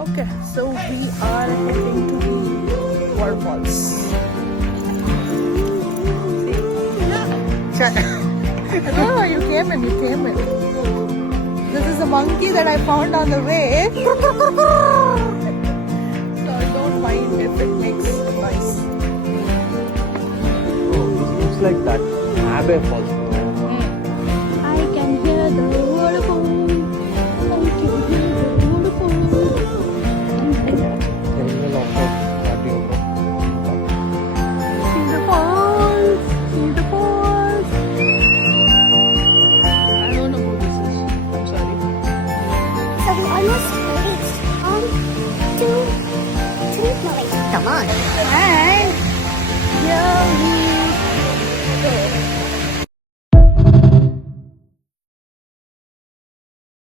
Okay, so we are heading to the waterfalls. Oh, you came in. This is a monkey that I found on the way. So I don't mind if it makes noise. Oh, this looks like that Abbey Falls. I can hear the waterfall. I can hear the waterfall. There is a lot of audio. See the falls. I don't know who this is. I'm sorry. So we almost reached to Molly. Come on. And here we go.